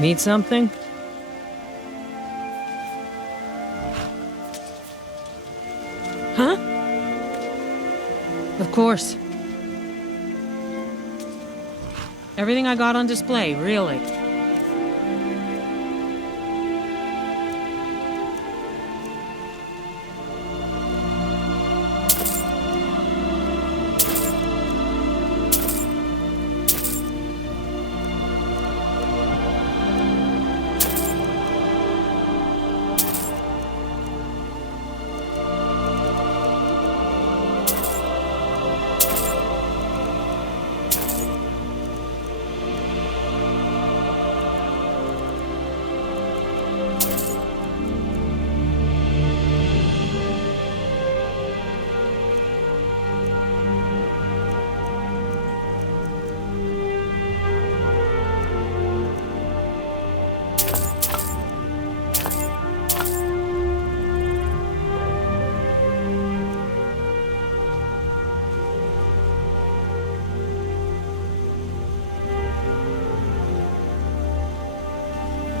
Need something? Huh? Of course. Everything I got on display, really.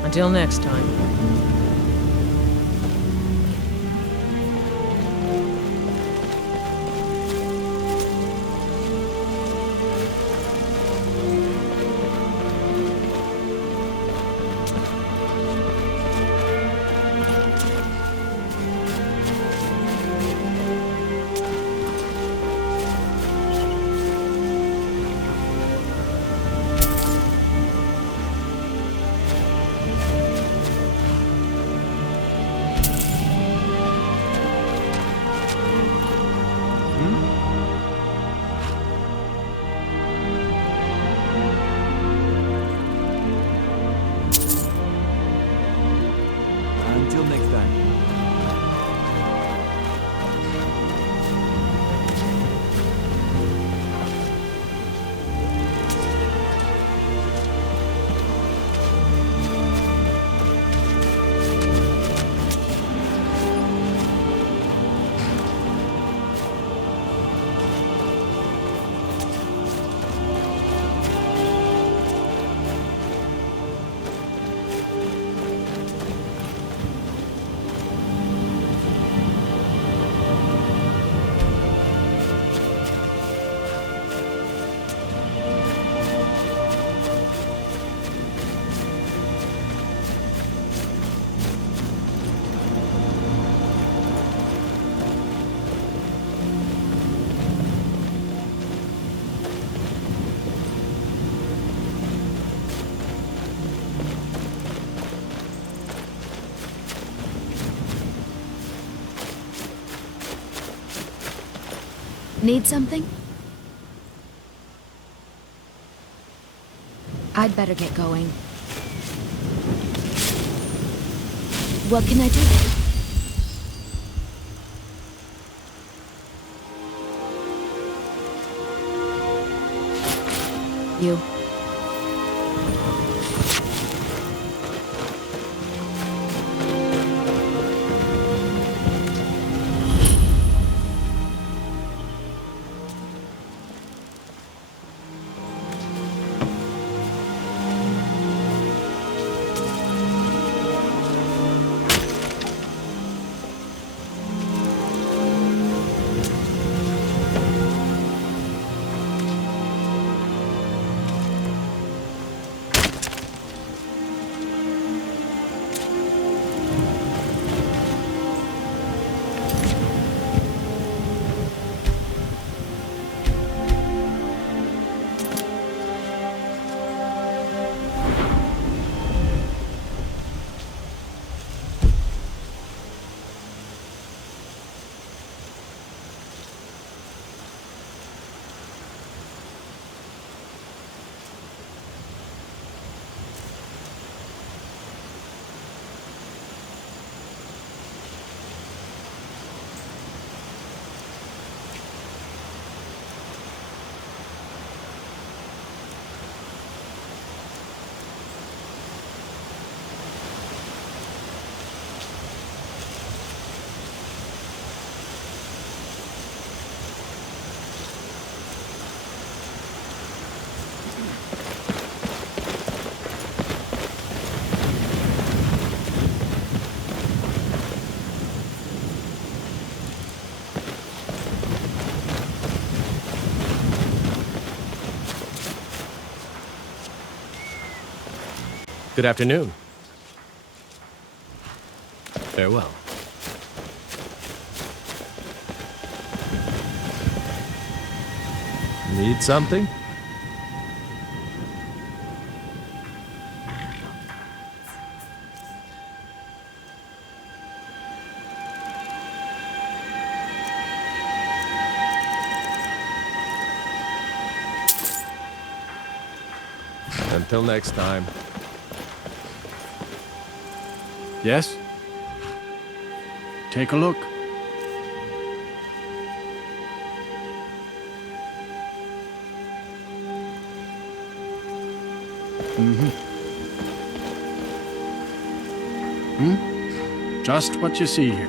Until next time. Until next time. Need something? I'd better get going. What can I do? You. Good afternoon. Farewell. Need something? Until next time. Yes? Take a look. Just what you see here.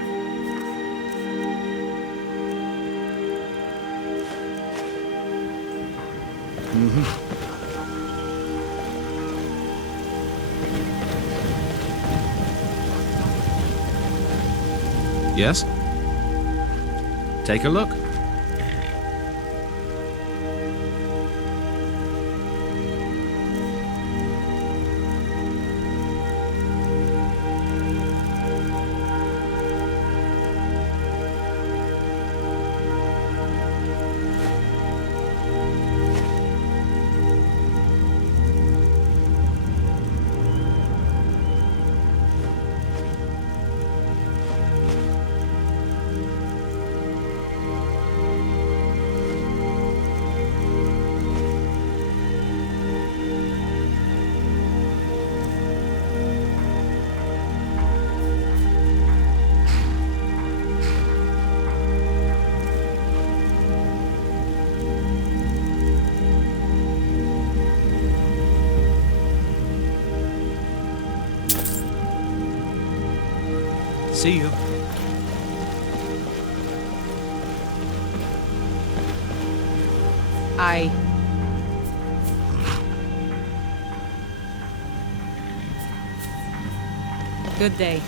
Yes? Take a look. See you. Good day.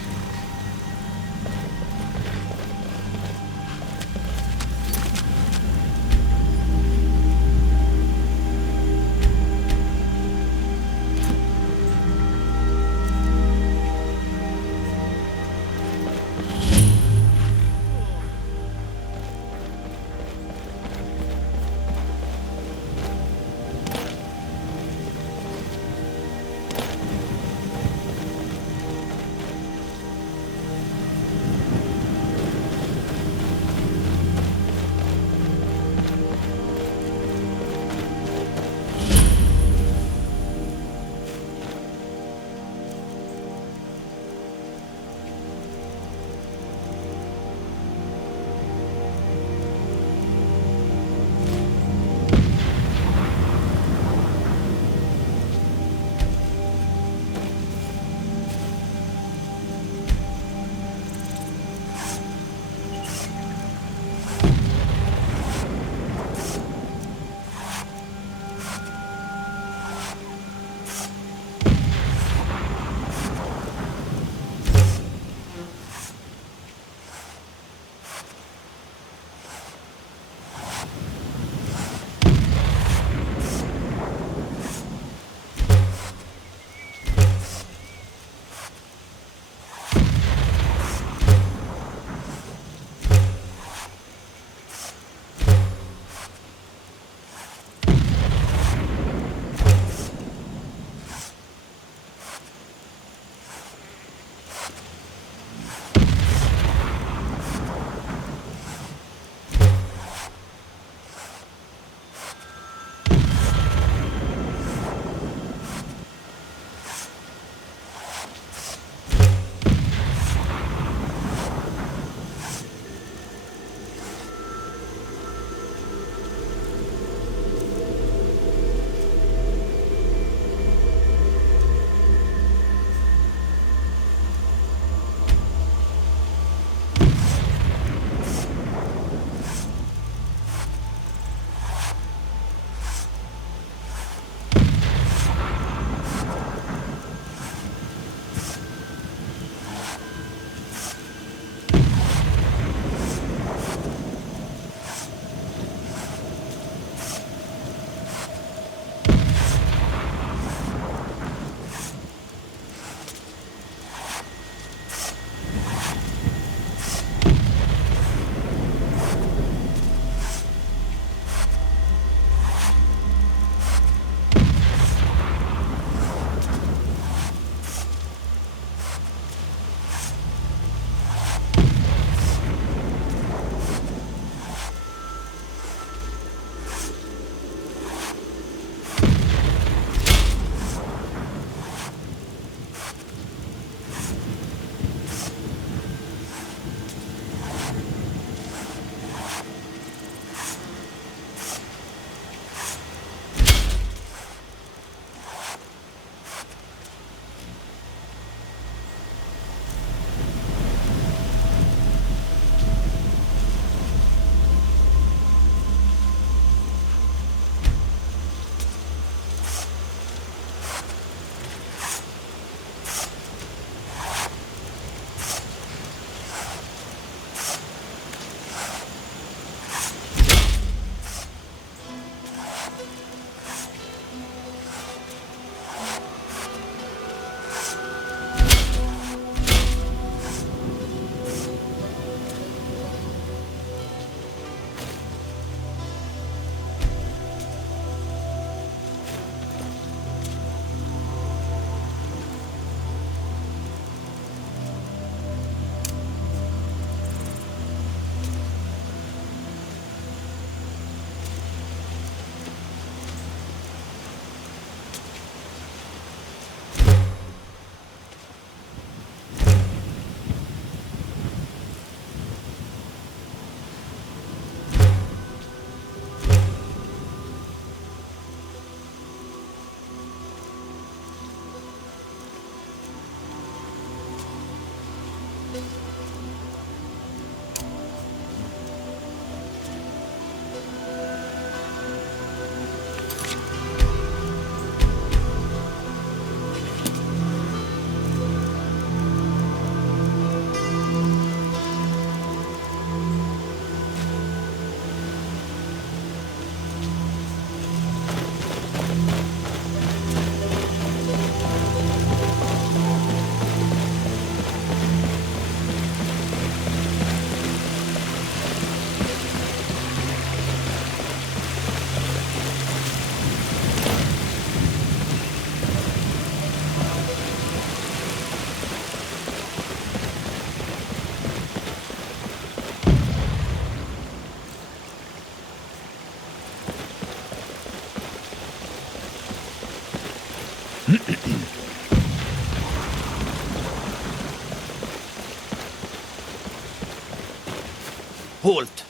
Halt!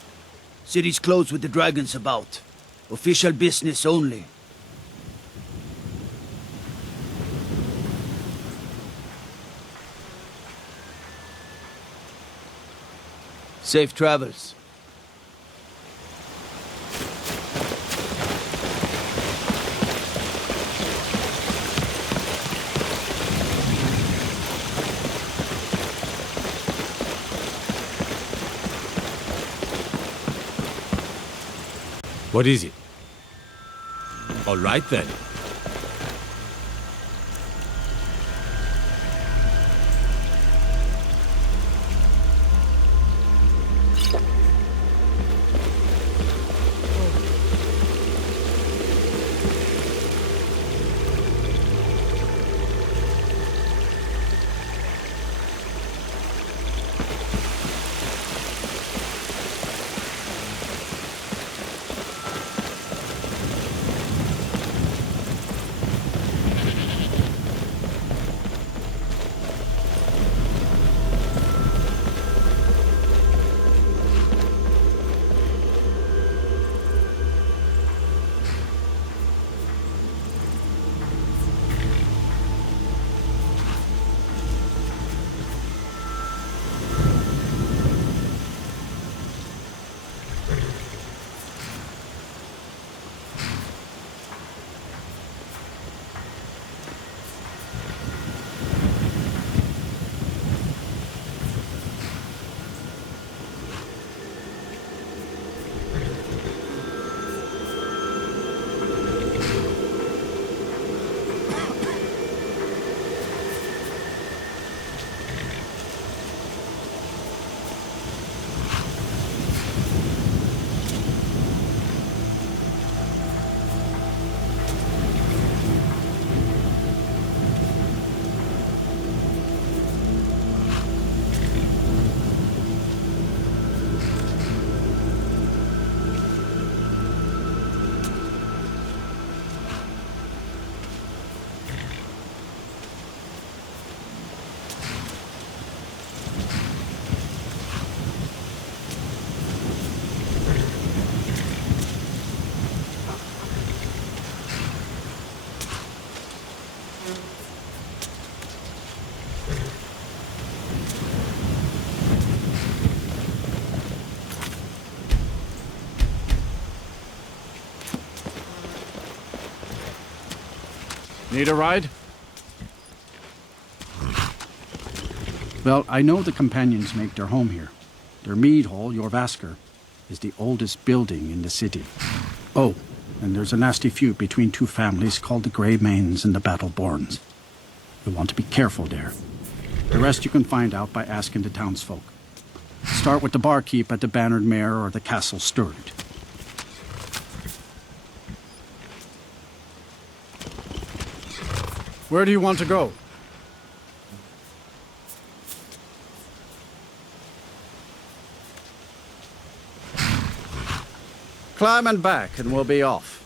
City's closed with the dragons about. Official business only. Safe travels. What is it? All right then. Need a ride? Well, I know the companions make their home here. Their mead hall, your Vasker, is the oldest building in the city. Oh, and there's a nasty feud between two families called the Grey Mains and the Battleborns. You'll want to be careful there. The rest you can find out by asking the townsfolk. Start with the barkeep at the Bannered Mare or the Castle Stirred. Where do you want to go? Climb and back and we'll be off.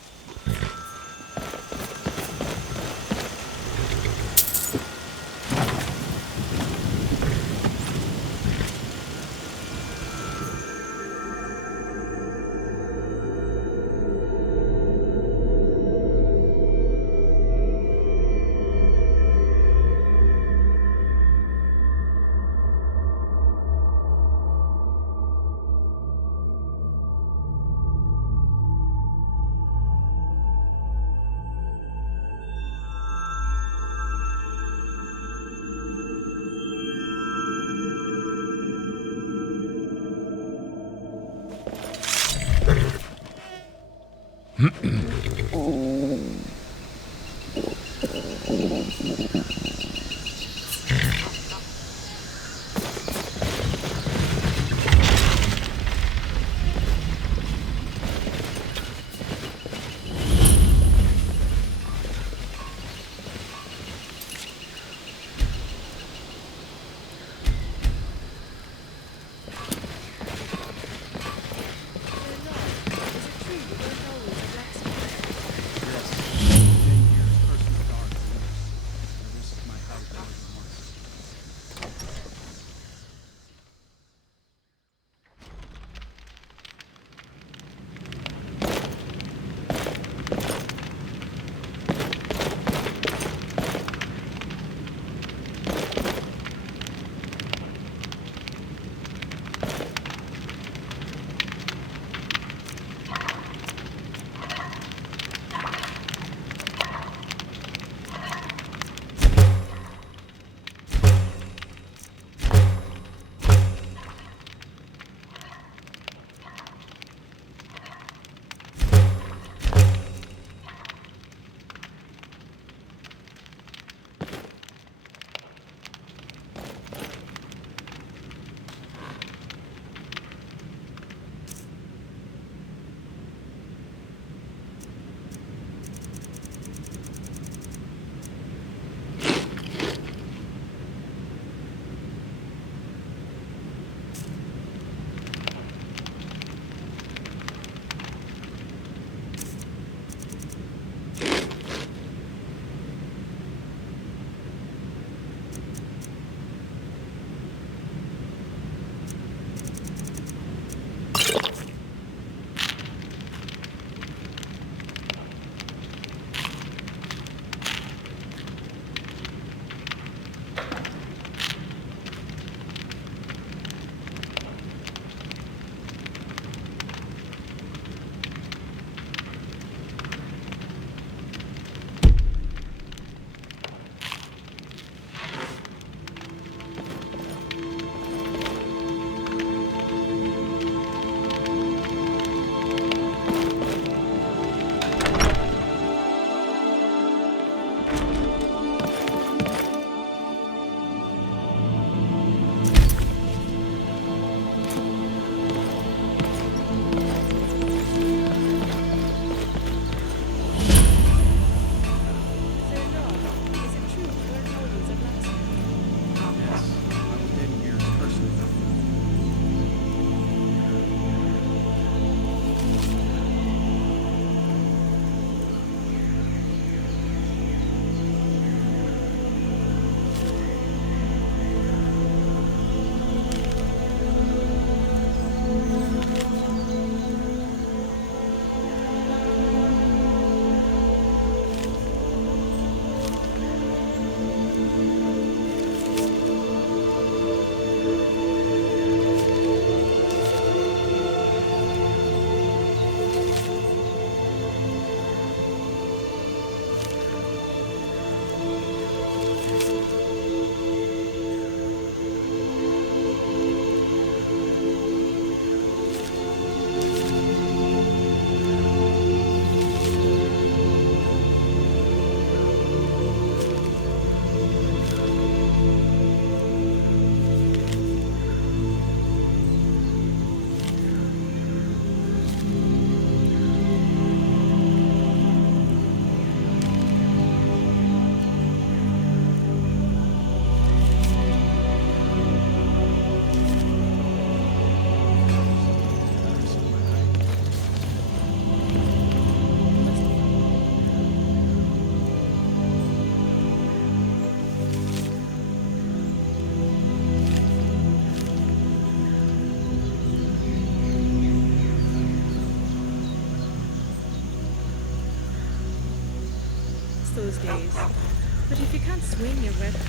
those days. But if you can't swing your weapon...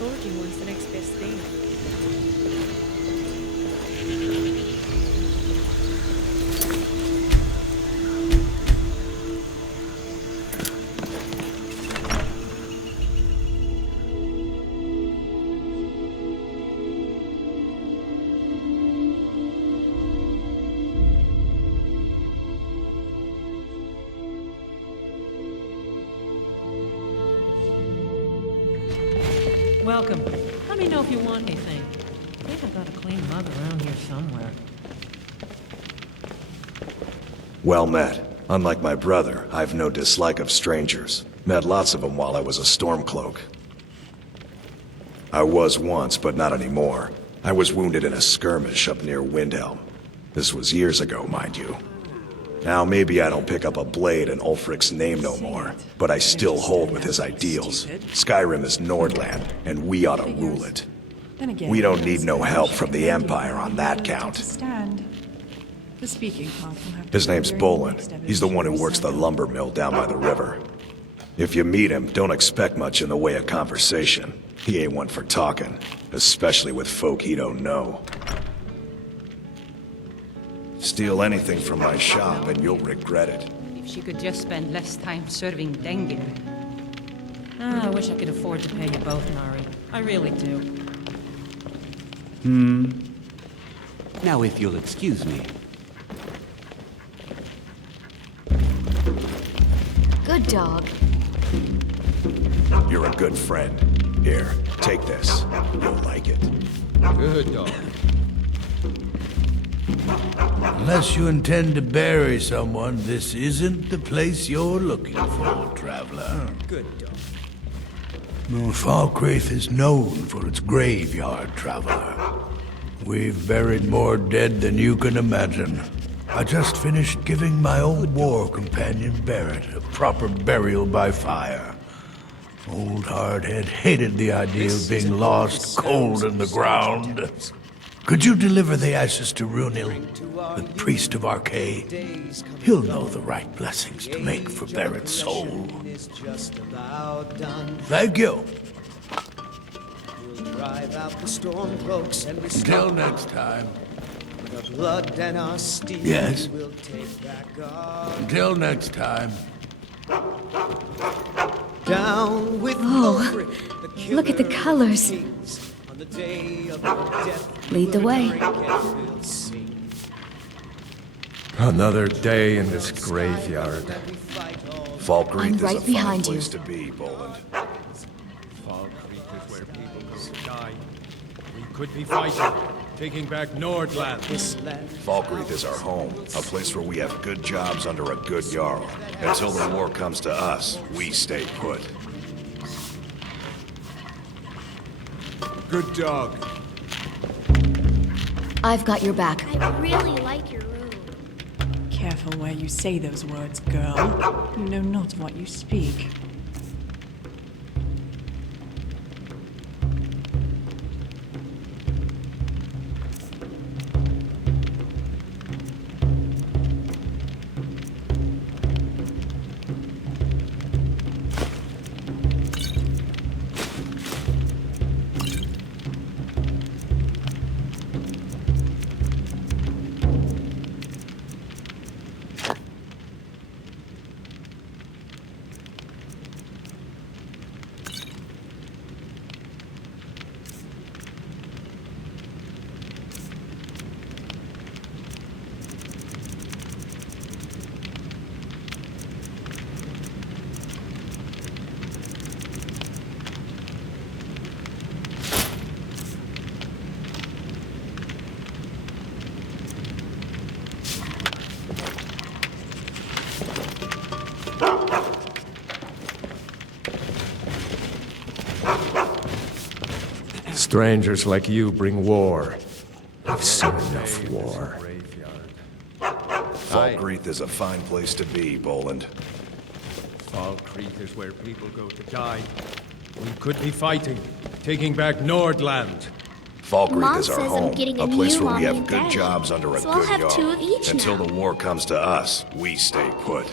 41's the next best thing. Welcome. Let me know if you want anything. I think I got a clean mug around here somewhere. Well met. Unlike my brother, I've no dislike of strangers. Met lots of them while I was a Stormcloak. I was once, but not anymore. I was wounded in a skirmish up near Windhelm. This was years ago, mind you. Now, maybe I don't pick up a blade in Ulfric's name no more, but I still hold with his ideals. Skyrim is Nordland, and we ought to rule it. We don't need no help from the Empire on that count. His name's Bolin. He's the one who works the lumber mill down by the river. If you meet him, don't expect much in the way of conversation. He ain't one for talking, especially with folk he don't know. Steal anything from my shop and you'll regret it. If she could just spend less time serving Dengir. I wish I could afford to pay you both, Nari. I really do. Now, if you'll excuse me. Good dog. You're a good friend. Here, take this. You'll like it. Good dog. Unless you intend to bury someone, this isn't the place you're looking for, traveler. Good dog. Falkreath is known for its graveyard, traveler. We've buried more dead than you can imagine. I just finished giving my old war companion Barrett a proper burial by fire. Old Hardhead hated the idea of being lost cold in the ground. Could you deliver the ashes to Runil, the priest of Arcade? He'll know the right blessings to make for Barrett's soul. Thank you. Drive out the Stormcloaks and Until next time. the blood and our steel. Yes. We'll take back our Until next time. down with Oh, Ulfric, the look at the killer of colors. kings. On the day of your death, Lead the way. we'll sing. Another day in this graveyard. We fight all Falkreath I'm is right a fine behind you. place to be, Boland. Falkreath is where people go to die. We could be fighting, taking back Nordland. this land. Falkreath is our home, a place where we have good jobs under a good Jarl. Until the war comes to us, we stay put. Good dog. I've got your back. I really like your room. Careful where you say those words, girl. You know not what you speak. Strangers like you bring war. I've seen enough war. Falkreath is a fine place to be, Boland. Falkreath is where people go to die. We could be fighting, taking back Nordland. Falkreath Mom is our says home, I'm getting a a place new where we mommy have and good daddy. jobs under a So I'll good have yard. 2 of each Until now. the war comes to us, we stay put.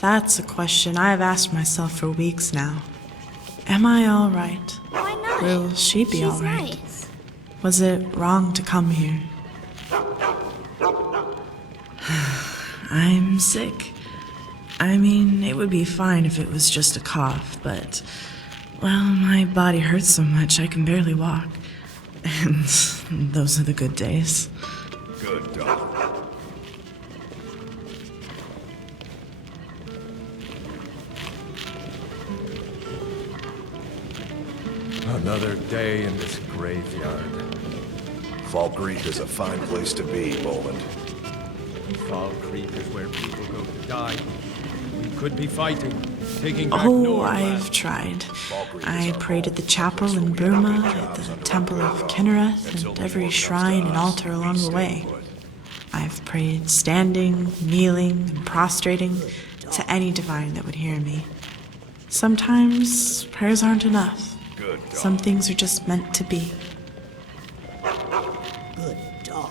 That's a question I have asked myself for weeks now. Am I all right? Why not? Will she be She's all right? nice. Was it wrong to come here? I'm sick. I mean, it would be fine if it was just a cough, but, well, my body hurts so much I can barely walk. And those are the good days. Good dog. Another day in this graveyard. Falkreath is a fine place to be, Boland. Falkreath is where people go to die. We could be fighting, taking back Norrland. I've tried. I prayed at the chapel in Bruma, at the temple of Kinnereth, and every shrine and altar along the way. I've prayed standing, kneeling, and prostrating to any divine that would hear me. Sometimes prayers aren't enough. Some things are just meant to be. Good dog.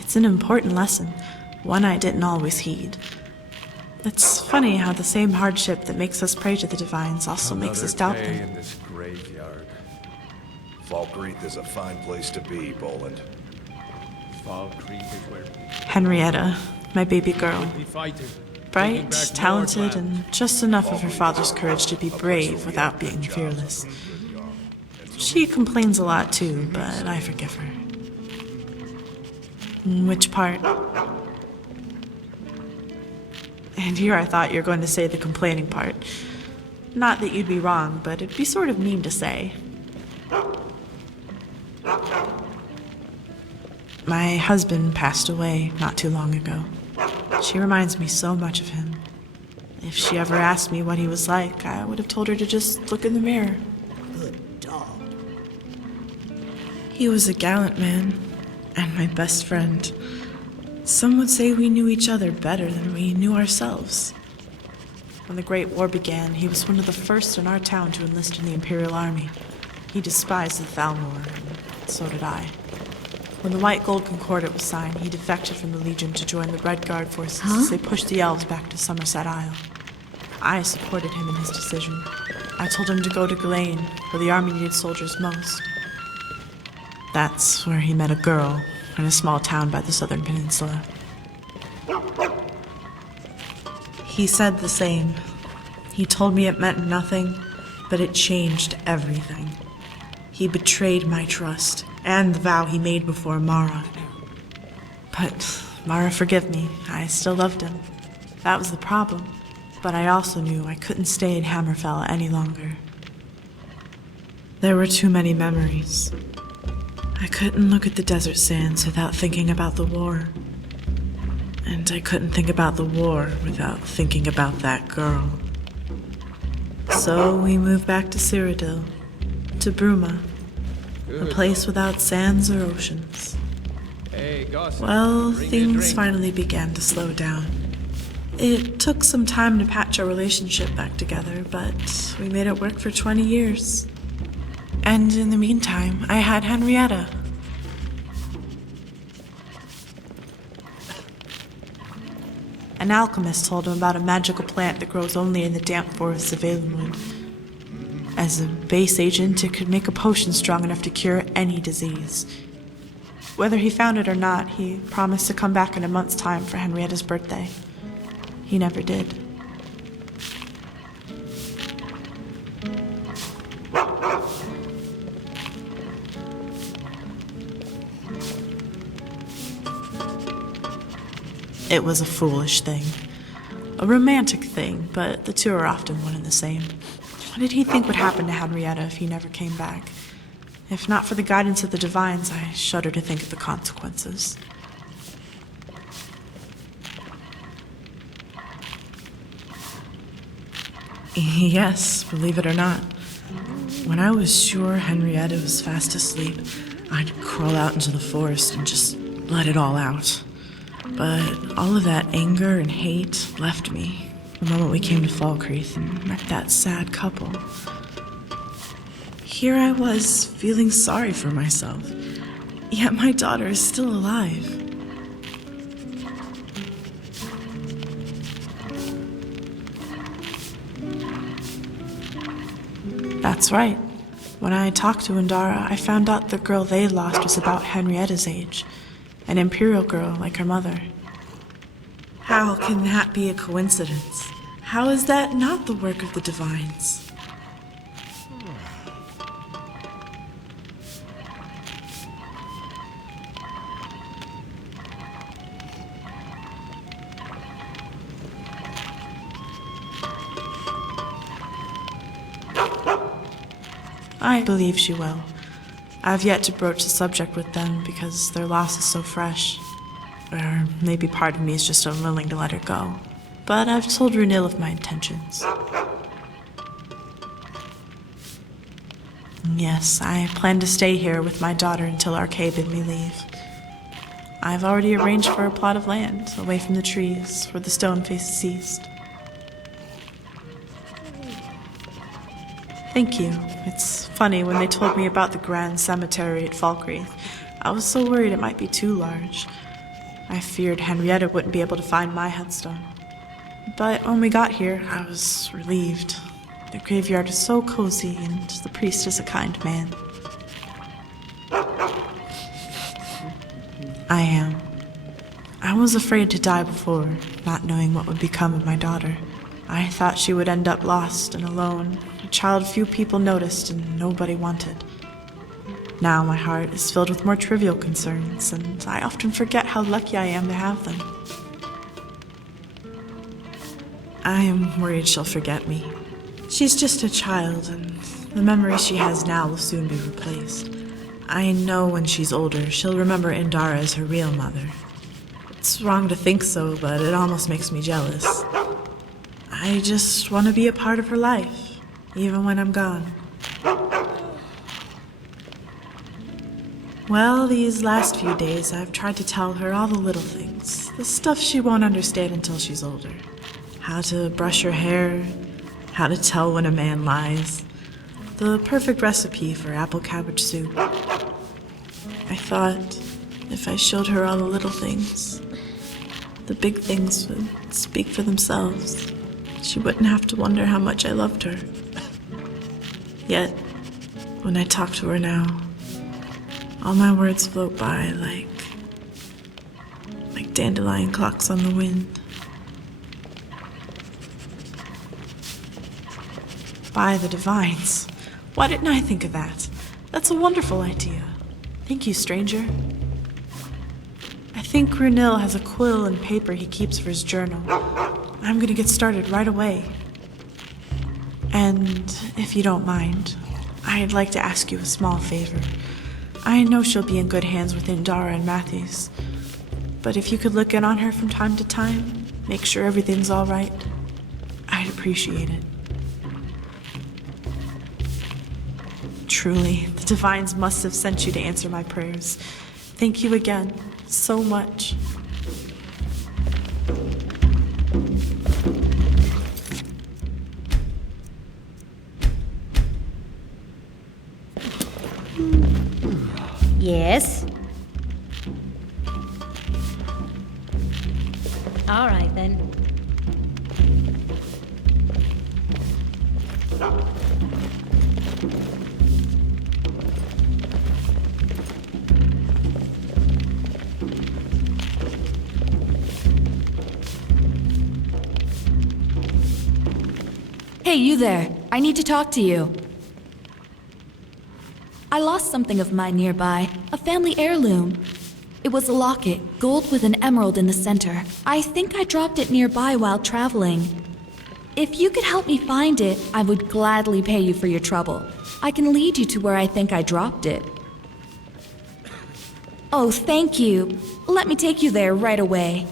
It's an important lesson, one I didn't always heed. It's funny how the same hardship that makes us pray to the divines also makes us doubt Another day them. in this graveyard. Falkreath is a fine place to be, Boland. Falkreath is where Henrietta, my baby girl. we be fighting. Bright, talented, and just enough of her father's courage to be brave without being fearless. She complains a lot too, but I forgive her. Which part? And here I thought you were going to say the complaining part. Not that you'd be wrong, but it'd be sort of mean to say. My husband passed away not too long ago. She reminds me so much of him. If she ever asked me what he was like, I would have told her to just look in the mirror. Good dog. He was a gallant man, and my best friend. Some would say we knew each other better than we knew ourselves. When the Great War began, he was one of the first in our town to enlist in the Imperial Army. He despised the Thalmor, and so did I. When the White Gold Concordat was signed, he defected from the Legion to join the Red Guard forces as they pushed the elves back to Somerset Isle. I supported him in his decision. I told him to go to Ghislaine, where the army needed soldiers most. That's where he met a girl in a small town by the southern peninsula. He said the same. He told me it meant nothing, but it changed everything. He betrayed my trust and the vow he made before Mara. But Mara forgive me, I still loved him. That was the problem. But I also knew I couldn't stay in Hammerfell any longer. There were too many memories. I couldn't look at the desert sands without thinking about the war. And I couldn't think about the war without thinking about that girl. So we moved back to Cyrodiil, to Bruma, a place without sands or oceans. Hey, gossip. Well, Bring me a things drink. finally began to slow down. It took some time to patch our relationship back together, but we made it work for 20 years. And in the meantime, I had Henrietta. An alchemist told him about a magical plant that grows only in the damp forests of Valenwood. As a base agent, it could make a potion strong enough to cure any disease. Whether he found it or not, he promised to come back in a month's time for Henrietta's birthday. He never did. It was a foolish thing. A romantic thing, but the two are often one and the same. What did he think would happen to Henrietta if he never came back? If not for the guidance of the divines, I shudder to think of the consequences. Yes, believe it or not. When I was sure Henrietta was fast asleep, I'd crawl out into the forest and just let it all out. But all of that anger and hate left me the moment we came to Falkreath and met that sad couple. Here I was, feeling sorry for myself, yet my daughter is still alive. That's right. When I talked to Indara, I found out the girl they lost was about Henrietta's age, an imperial girl like her mother. How can that be a coincidence? How is that not the work of the divines? I believe she will. I've yet to broach the subject with them because their loss is so fresh. Or maybe part of me is just unwilling to let her go. But I've told Runil of my intentions. Yes, I plan to stay here with my daughter until Arkay bid me leave. I've already arranged for a plot of land away from the trees where the stone faces east. Thank you. It's funny, when they told me about the grand cemetery at Falkreath, I was so worried it might be too large. I feared Henrietta wouldn't be able to find my headstone. But when we got here, I was relieved. The graveyard is so cozy, and the priest is a kind man. I am. I was afraid to die before, not knowing what would become of my daughter. I thought she would end up lost and alone, a child few people noticed and nobody wanted. Now my heart is filled with more trivial concerns, and I often forget how lucky I am to have them. I am worried she'll forget me. She's just a child, and the memories she has now will soon be replaced. I know when she's older, she'll remember Indara as her real mother. It's wrong to think so, but it almost makes me jealous. I just want to be a part of her life, even when I'm gone. Well, these last few days I've tried to tell her all the little things, the stuff she won't understand until she's older. How to brush her hair, how to tell when a man lies, the perfect recipe for apple cabbage soup. I thought if I showed her all the little things, the big things would speak for themselves. She wouldn't have to wonder how much I loved her. Yet, when I talk to her now, all my words float by like dandelion clocks on the wind. By the divines. Why didn't I think of that? That's a wonderful idea. Thank you, stranger. I think Runil has a quill and paper he keeps for his journal. I'm gonna get started right away. And if you don't mind, I'd like to ask you a small favor. I know she'll be in good hands with Indara and Matthews, but if you could look in on her from time to time, make sure everything's all right, I'd appreciate it. Truly, the divines must have sent you to answer my prayers. Thank you again, so much. Yes? All right, then. Hey, you there. I need to talk to you. I lost something of mine nearby, a family heirloom. It was a locket, gold with an emerald in the center. I think I dropped it nearby while traveling. If you could help me find it, I would gladly pay you for your trouble. I can lead you to where I think I dropped it. Oh, thank you. Let me take you there right away.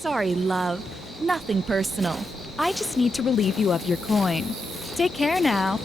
Sorry, love. Nothing personal. I just need to relieve you of your coin. Take care now.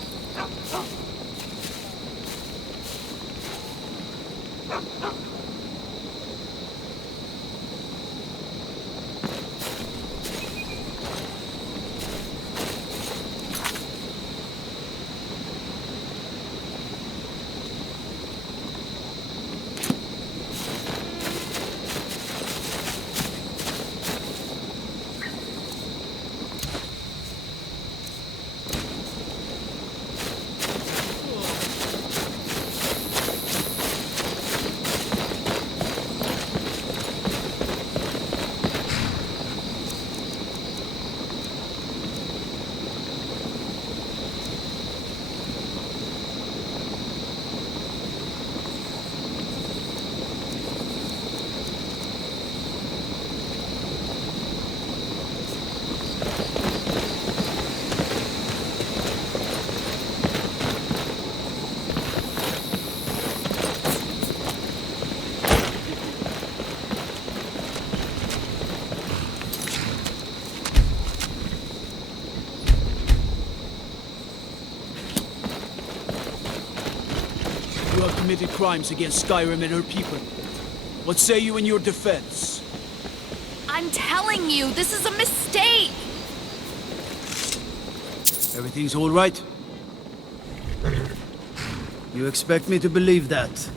You have committed crimes against Skyrim and her people. What say you in your defense? I'm telling you, this is a mistake! Everything's all right? You expect me to believe that?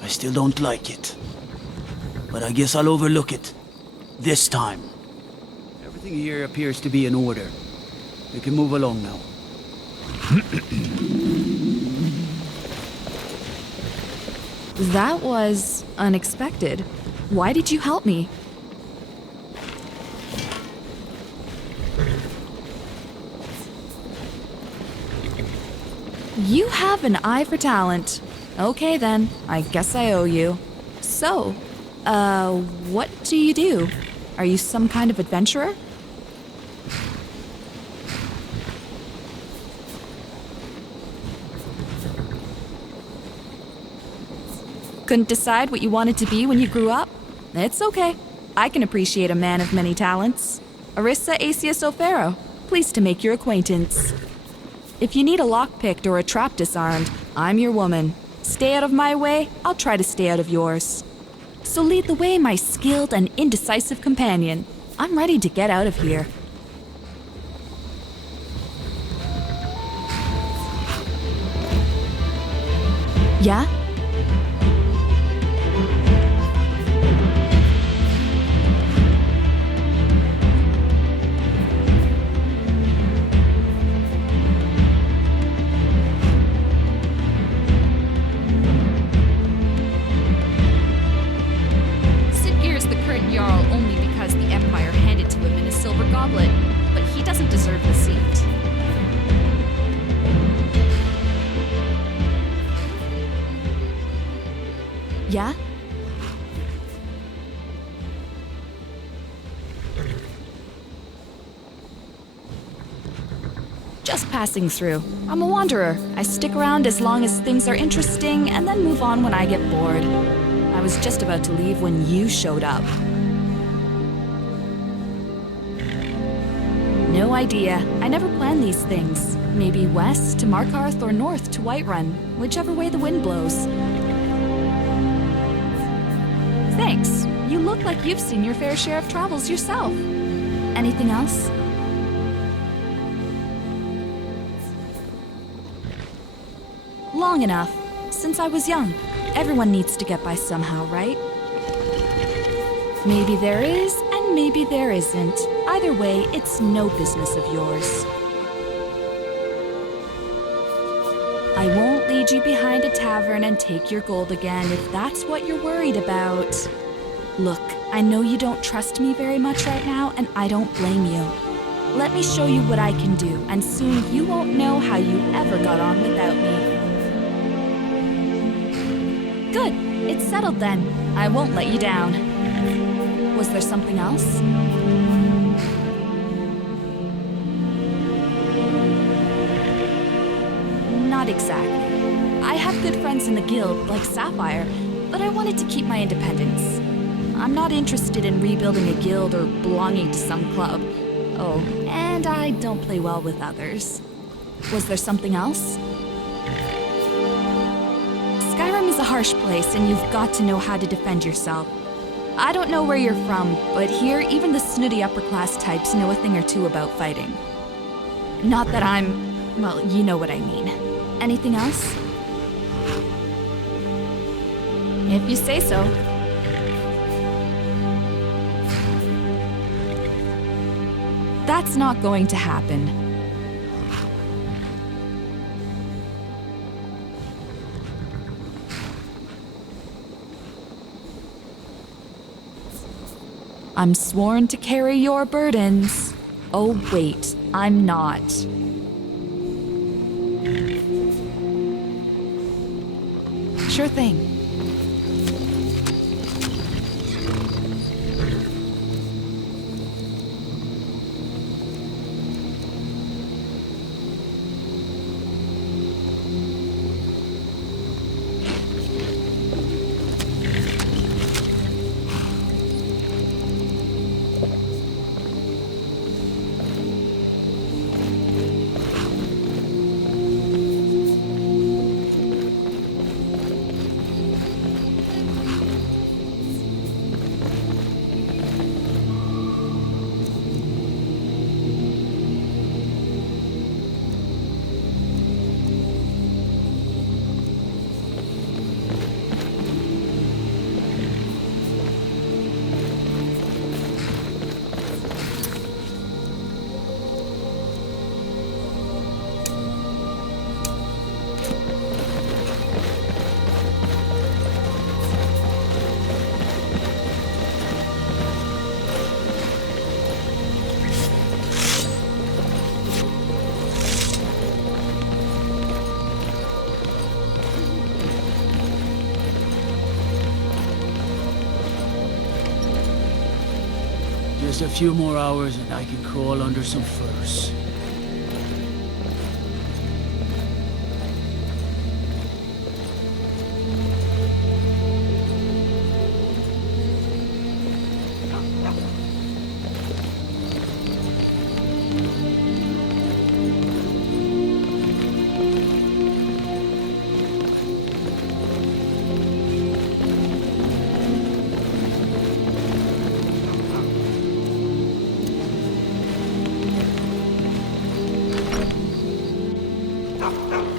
I still don't like it. But I guess I'll overlook it. This time. Everything here appears to be in order. We can move along now. That was unexpected. Why did you help me? You have an eye for talent. Okay then, I guess I owe you. So, what do you do? Are you some kind of adventurer? Couldn't decide what you wanted to be when you grew up? It's okay. I can appreciate a man of many talents. Arissa Acius O'Pharaoh, pleased to make your acquaintance. If you need a lock picked or a trap disarmed, I'm your woman. Stay out of my way, I'll try to stay out of yours. So lead the way, my skilled and indecisive companion. I'm ready to get out of here. Yeah? Jarl only because the Empire handed to him in a silver goblet, but he doesn't deserve the seat. Yeah? Just passing through. I'm a wanderer. I stick around as long as things are interesting and then move on when I get bored. I was just about to leave when you showed up. No idea. I never plan these things. Maybe west to Markarth or north to Whiterun, whichever way the wind blows. Thanks. You look like you've seen your fair share of travels yourself. Anything else? Long enough. Since I was young. Everyone needs to get by somehow, right? Maybe there is, and maybe there isn't. Either way, it's no business of yours. I won't lead you behind a tavern and take your gold again if that's what you're worried about. Look, I know you don't trust me very much right now, and I don't blame you. Let me show you what I can do, and soon you won't know how you ever got on without me. Good. It's settled then. I won't let you down. Was there something else? Not exactly. I have good friends in the guild, like Sapphire, but I wanted to keep my independence. I'm not interested in rebuilding a guild or belonging to some club. Oh, and I don't play well with others. Was there something else? Skyrim is a harsh place, and you've got to know how to defend yourself. I don't know where you're from, but here, even the snooty upper-class types know a thing or two about fighting. Not that I'm... well, you know what I mean. Anything else? If you say so. That's not going to happen. I'm sworn to carry your burdens. Oh, wait, I'm not. Sure thing. Just a few more hours and I can crawl under some furs.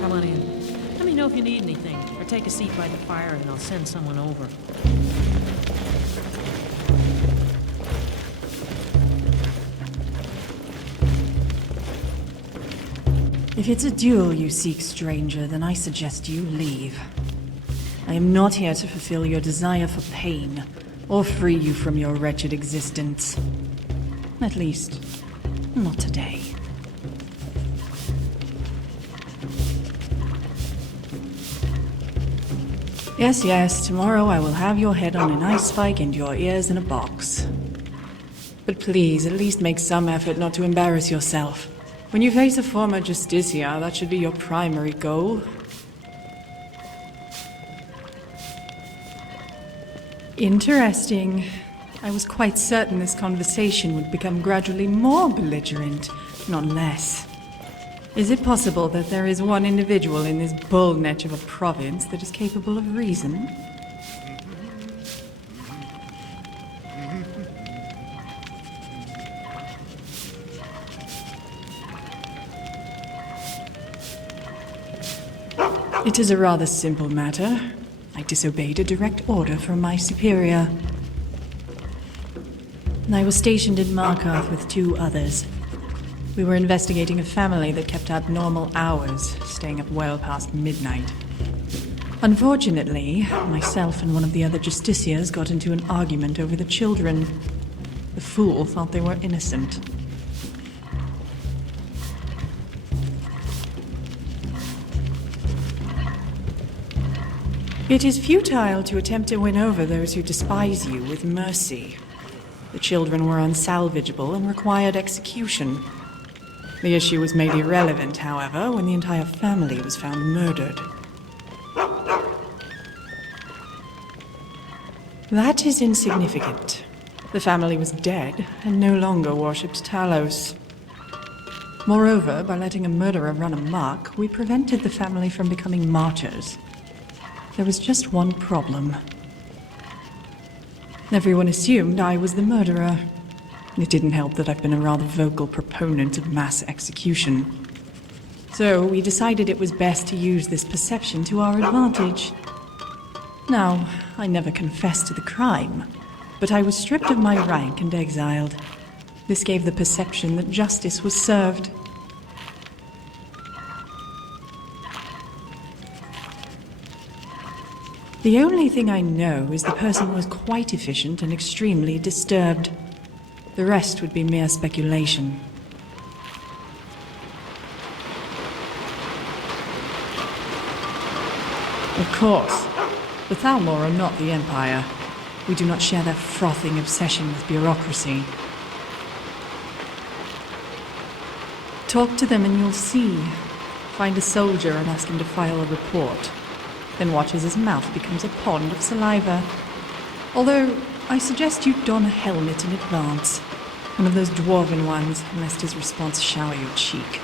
Come on in. Let me know if you need anything, or take a seat by the fire and I'll send someone over. If it's a duel you seek, stranger, then I suggest you leave. I am not here to fulfill your desire for pain, or free you from your wretched existence. At least, not today. Yes, tomorrow I will have your head on an ice spike and your ears in a box. But please, at least make some effort not to embarrass yourself. When you face a former Justicia, that should be your primary goal. Interesting. I was quite certain this conversation would become gradually more belligerent, not less. Is it possible that there is one individual in this bull netch of a province that is capable of reason? It is a rather simple matter. I disobeyed a direct order from my superior. I was stationed in Markarth with 2 others. We were investigating a family that kept abnormal hours, staying up well past midnight. Unfortunately, myself and one of the other Justicias got into an argument over the children. The fool thought they were innocent. It is futile to attempt to win over those who despise you with mercy. The children were unsalvageable and required execution. The issue was made irrelevant, however, when the entire family was found murdered. That is insignificant. The family was dead and no longer worshipped Talos. Moreover, by letting a murderer run amok, we prevented the family from becoming martyrs. There was just one problem. Everyone assumed I was the murderer. It didn't help that I've been a rather vocal proponent of mass execution. So we decided it was best to use this perception to our advantage. Now, I never confessed to the crime, but I was stripped of my rank and exiled. This gave the perception that justice was served. The only thing I know is the person was quite efficient and extremely disturbed. The rest would be mere speculation. Of course, the Thalmor are not the Empire. We do not share their frothing obsession with bureaucracy. Talk to them and you'll see. Find a soldier and ask him to file a report. Then watch as his mouth becomes a pond of saliva. Although, I suggest you don a helmet in advance. One of those dwarven ones, lest his response shower your cheek.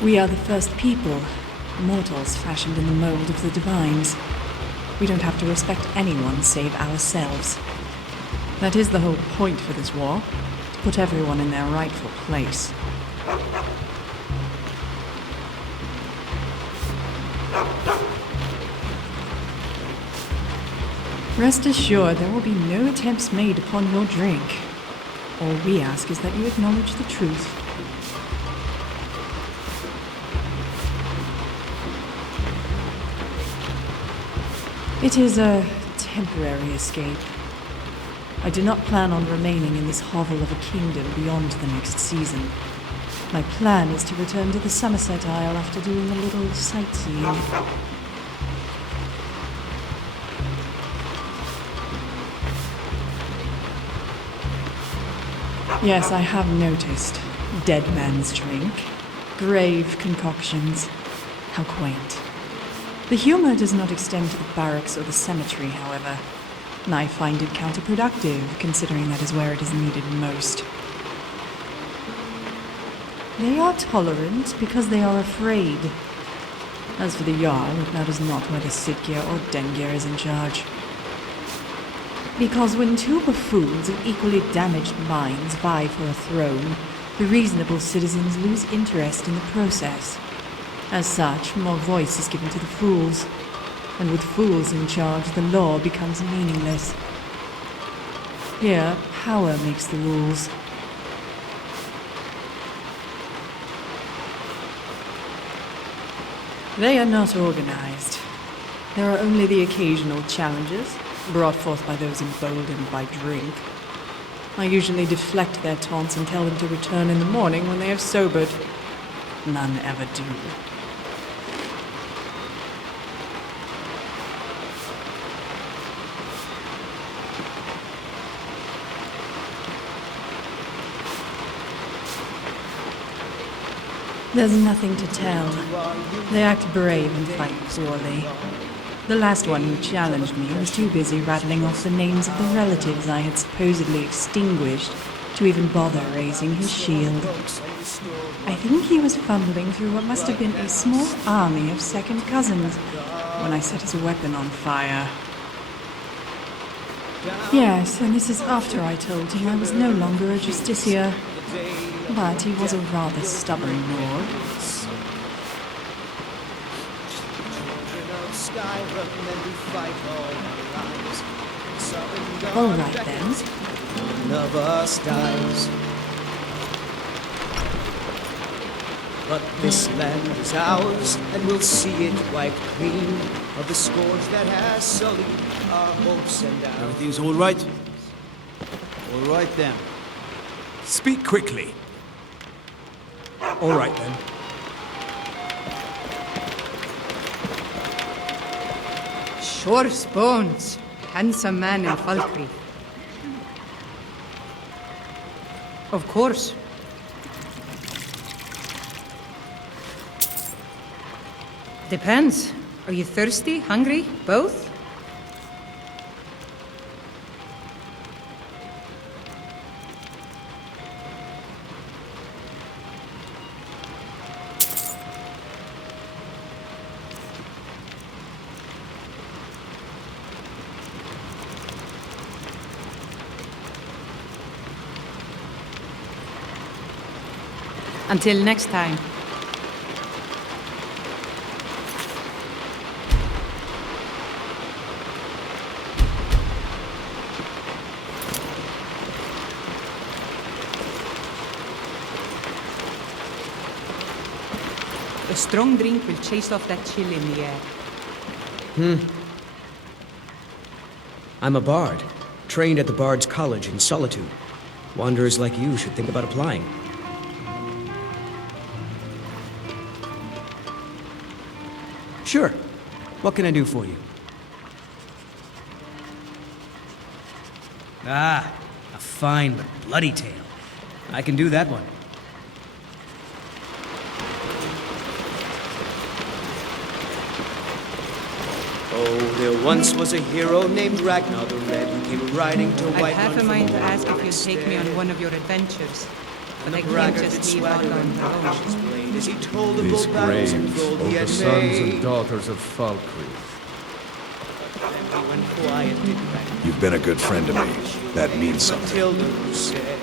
We are the first people, mortals fashioned in the mold of the divines. We don't have to respect anyone save ourselves. That is the whole point for this war, to put everyone in their rightful place. Rest assured, there will be no attempts made upon your drink. All we ask is that you acknowledge the truth. It is a temporary escape. I do not plan on remaining in this hovel of a kingdom beyond the next season. My plan is to return to the Somerset Isle after doing a little sightseeing. Yes, I have noticed. Dead man's drink. Grave concoctions. How quaint. The humor does not extend to the barracks or the cemetery, however. And I find it counterproductive, considering that is where it is needed most. They are tolerant because they are afraid. As for the Jarl, it matters not whether Sidgeir or Dengir is in charge. Because when two buffoons of equally damaged minds vie for a throne, the reasonable citizens lose interest in the process. As such, more voice is given to the fools. And with fools in charge, the law becomes meaningless. Here, power makes the rules. They are not organized. There are only the occasional challenges, brought forth by those emboldened by drink. I usually deflect their taunts and tell them to return in the morning when they have sobered. None ever do. There's nothing to tell. They act brave and fight poorly. The last one who challenged me was too busy rattling off the names of the relatives I had supposedly extinguished to even bother raising his shield. I think he was fumbling through what must have been a small army of second cousins when I set his weapon on fire. Yes, and this is after I told him I was no longer a justiciar. But he was a rather stubborn lord. All right then. None of us dies. But this land is ours, and we'll see it wiped clean of the scourge that has sullied our hopes and ours. Everything's all right? All right then. Speak quickly. All right then. Shor's bones. Handsome man in Falkreath. Of course. Depends. Are you thirsty, hungry, both? Until next time. A strong drink will chase off that chill in the air. I'm a bard, trained at the Bard's College in Solitude. Wanderers like you should think about applying. Sure. What can I do for you? Ah, a fine but bloody tale. I can do that one. Oh, there once was a hero named Ragnar the Red who came riding to I've Whiterun half a from mind to war ask if you'll next take me on day. one of your adventures. And But the I can't braggart did just leave out swagger on and the polish his blade as he told of These both battles and graves, gold all he the had sons and made. daughters of Falkreath. And he went quiet, did Ragnar. You've been a good friend to me. That means something. Matilda who said,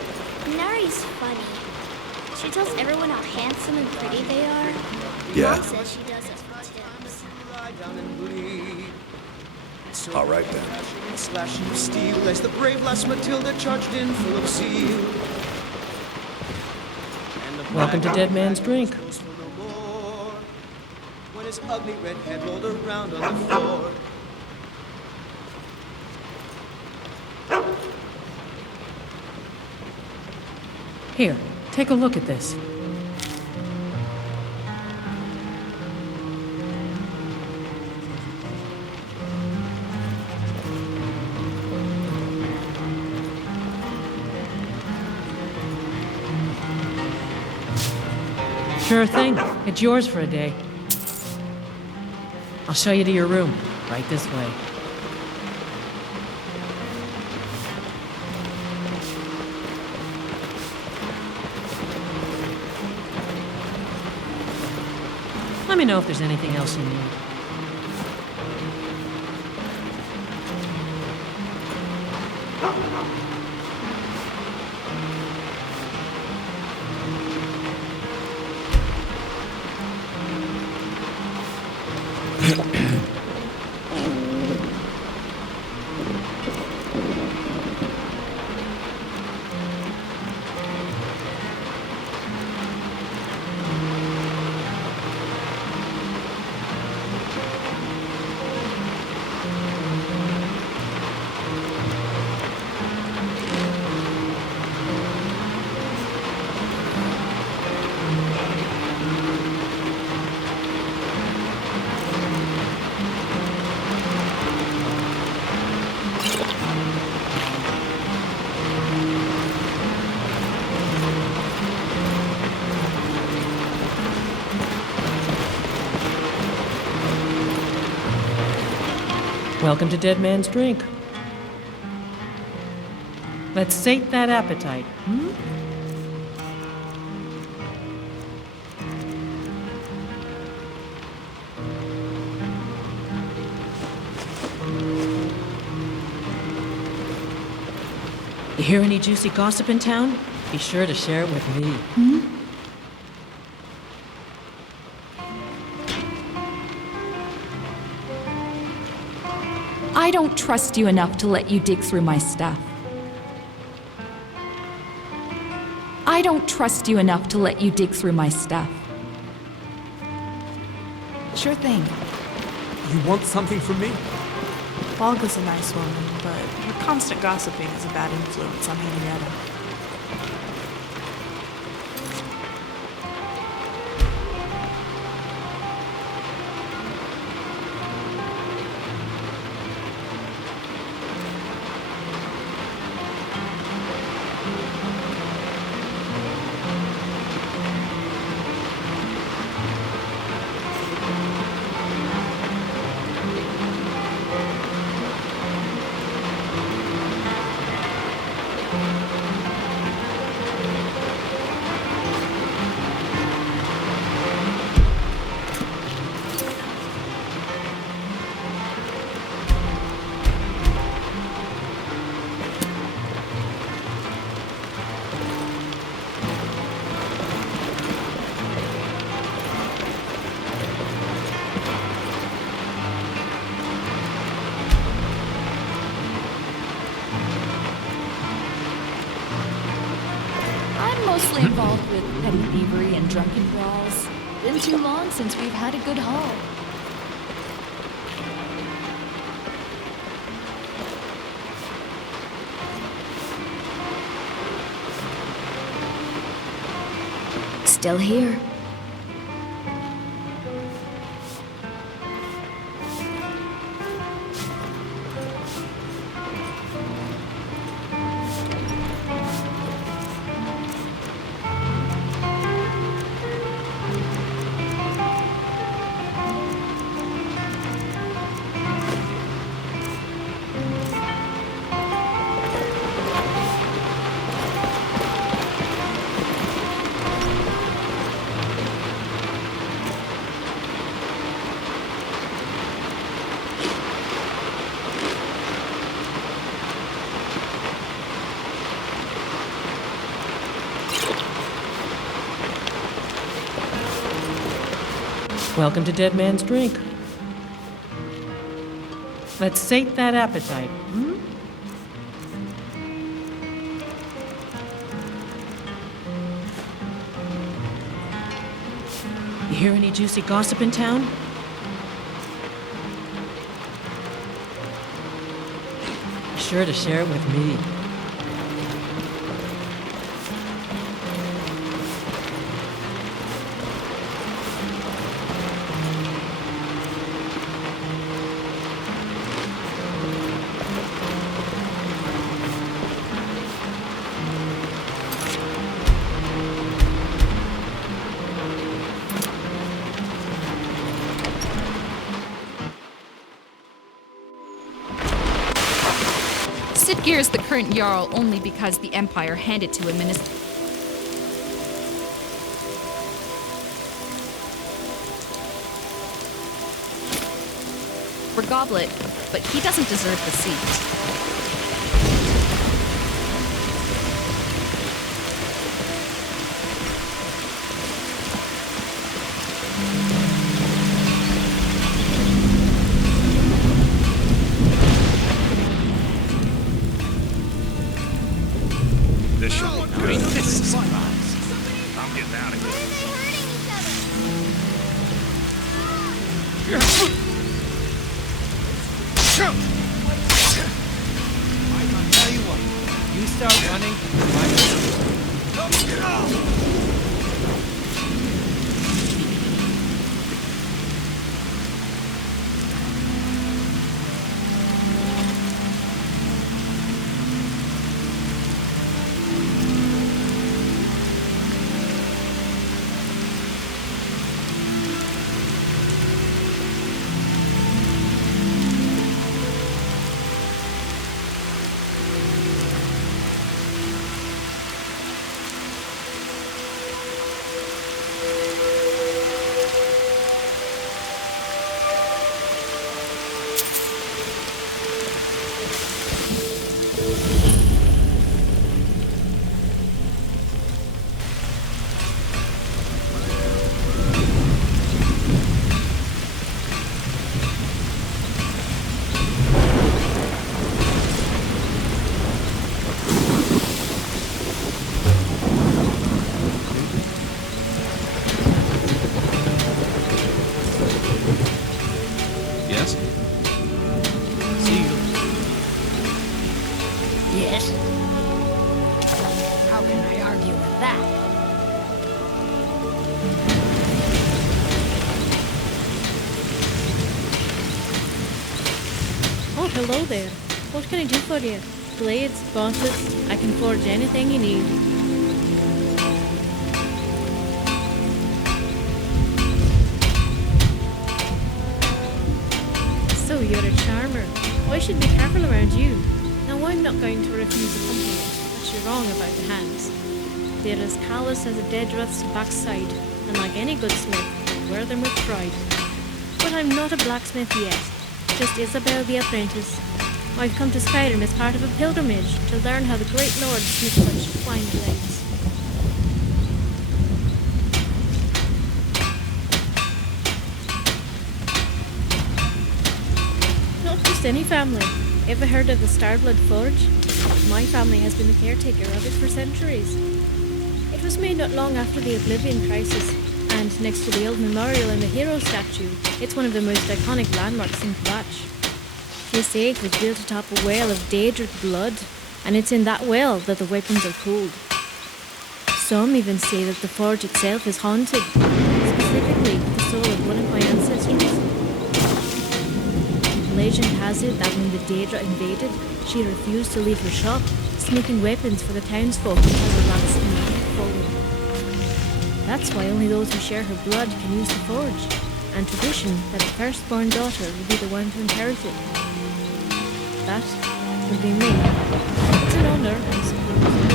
Nari's funny. She tells everyone how handsome and pretty they are. Yeah. Mom says she does it for tips. lie down and bleed. So All right then. crashing and slashing of steel as the brave lass Matilda charged in full of zeal. And the Welcome to Dead Man's Drink. goes for no more. When his ugly red head rolled around on the floor. Here, take a look at this. Sure thing. It's yours for a day. I'll show you to your room. Right this way. Let me know if there's anything else you need. Welcome to Dead Man's Drink. Let's sate that appetite, hmm? You hear any juicy gossip in town? Be sure to share it with me. I don't trust you enough to let you dig through my stuff. I don't trust you enough to let you dig through my stuff. Sure thing. You want something from me? Volga's a nice woman, but her constant gossiping is a bad influence on Henrietta. mostly involved with petty thievery and drunken brawls. Been too long since we've had a good haul. Still here. Welcome to Dead Man's Drink. Let's sate that appetite, hmm? You hear any juicy gossip in town? Be sure to share it with me. Siggeir is the current Jarl only because the Empire handed to him in his... for Goblet, but he doesn't deserve the seat. This should look good. This is fun. I'm getting out of here. I tell you what, you start running, Yes? How can I argue with that? Oh, hello there. What can I do for you? Blades, gauntlets, I can forge anything you need. So you're a charmer. I should be careful around you. Now I'm not going to refuse a compliment, but you're wrong about the hands. They're as callous as a dead rough's backside, and like any good smith, I wear them with pride. But I'm not a blacksmith yet, just Isabel the apprentice. I've come to Skyrim as part of a pilgrimage to learn how the great lord smiths such fine blades. Not just any family. Ever heard of the Starblood Forge? My family has been the caretaker of it for centuries. It was made not long after the Oblivion Crisis, and next to the old memorial and the hero statue, it's one of the most iconic landmarks in Kvatch. They say it was built atop a well of Daedric blood, and it's in that well that the weapons are cooled. Some even say that the forge itself is haunted, specifically the soul of one of my ancestors. Legend has it that when the Daedra invaded, she refused to leave her shop, sneaking weapons for the townsfolk until the ransom had fallen. That's why only those who share her blood can use the forge, and tradition that the firstborn daughter will be the one to inherit it. That would be me. It's an honor, I suppose.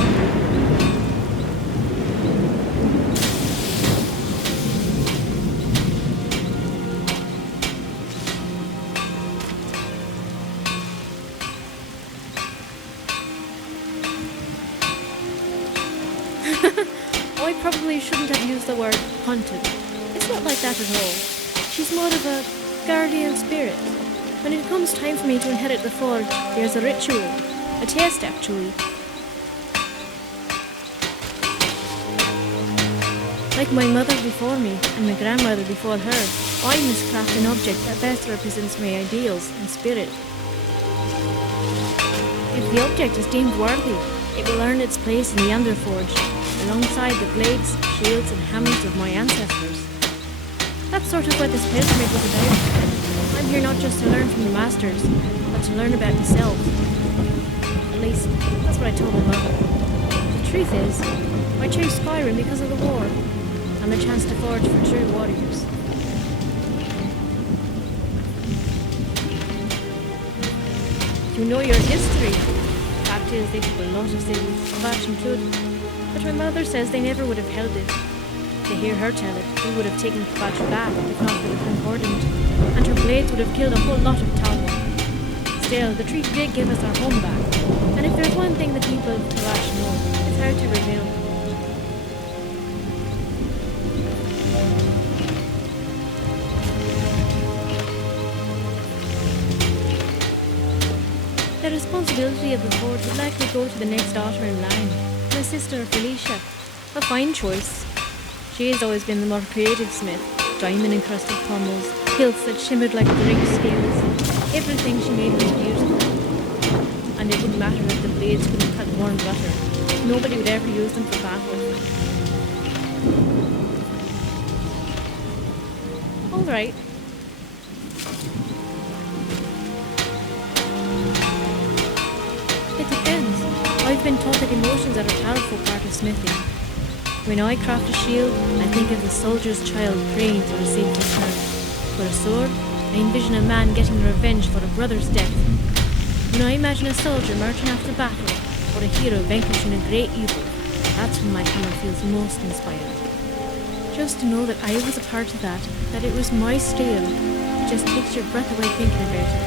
I probably shouldn't have used the word haunted. It's not like that at all. She's more of a guardian spirit. When it comes time for me to inherit the forge, there's a ritual. A test, actually. Like my mother before me and my grandmother before her, I must craft an object that best represents my ideals and spirit. If the object is deemed worthy, it will earn its place in the Underforge, alongside the blades, shields, and hammers of my ancestors. That's sort of what this pilgrimage was about. I'm here not just to learn from the masters, but to learn about myself. At least, that's what I told my mother. The truth is, I chose Skyrim because of the war, and the chance to forge for true warriors. You know your history. Fact is, they took a lot of cities, Kvatch included. But my mother says they never would have held it. To hear her tell it, we would have taken Kvatch back if not for the Concordant, and her blades would have killed a whole lot of Talbot. Still, the treaty did give us our home back, and if there's one thing the people of Kvatch know, it's how to rebuild. The responsibility of the forge would likely go to the next daughter in line, my sister Felicia. A fine choice. She has always been the more creative smith. Diamond-encrusted pommels, hilts that shimmered like drake scales. Everything she made was beautiful. And it wouldn't matter if the blades couldn't cut warm butter. Nobody would ever use them for battle. All right. It depends. I've been taught that emotions are a powerful part of smithing. When I craft a shield, I think of the soldier's child praying for a safe return. For a sword, I envision a man getting revenge for a brother's death. When I imagine a soldier marching after battle, or a hero vanquishing a great evil, that's when my hammer feels most inspired. Just to know that I was a part of that it was my steel, it just takes your breath away thinking about it.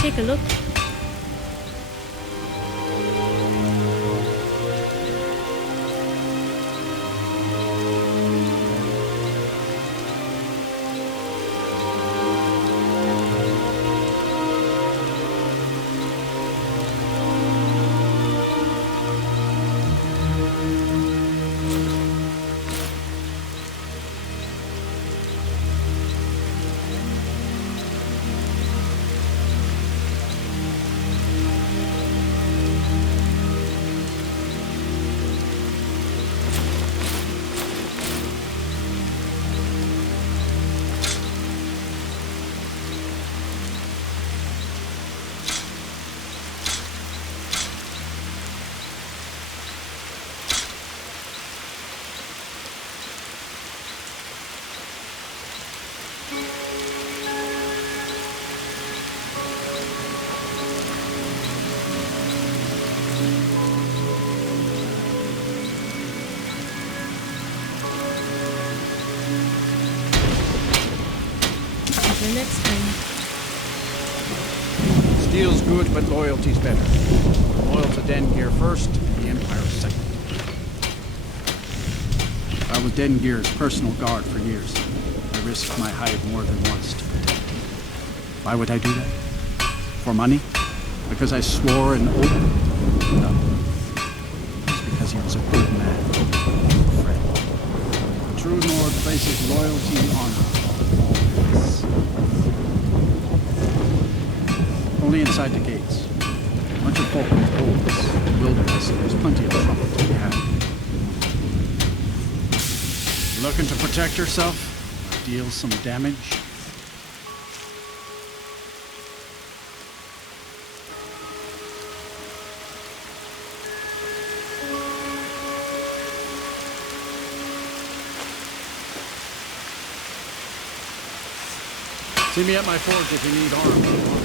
Take a look. Next time. Steel's good, but loyalty's better. We're loyal to Dengir first, the Empire second. I was Dengir's personal guard for years. I risked my hide more than once to protect him. Why would I do that? For money? Because I swore an oath? No. symbolizes loyalty and honor. Only inside the gates. A bunch of folk with bows, wilderness, and there's plenty of trouble to be had. Looking to protect yourself? Deal some damage? See me at my forge if you need arms.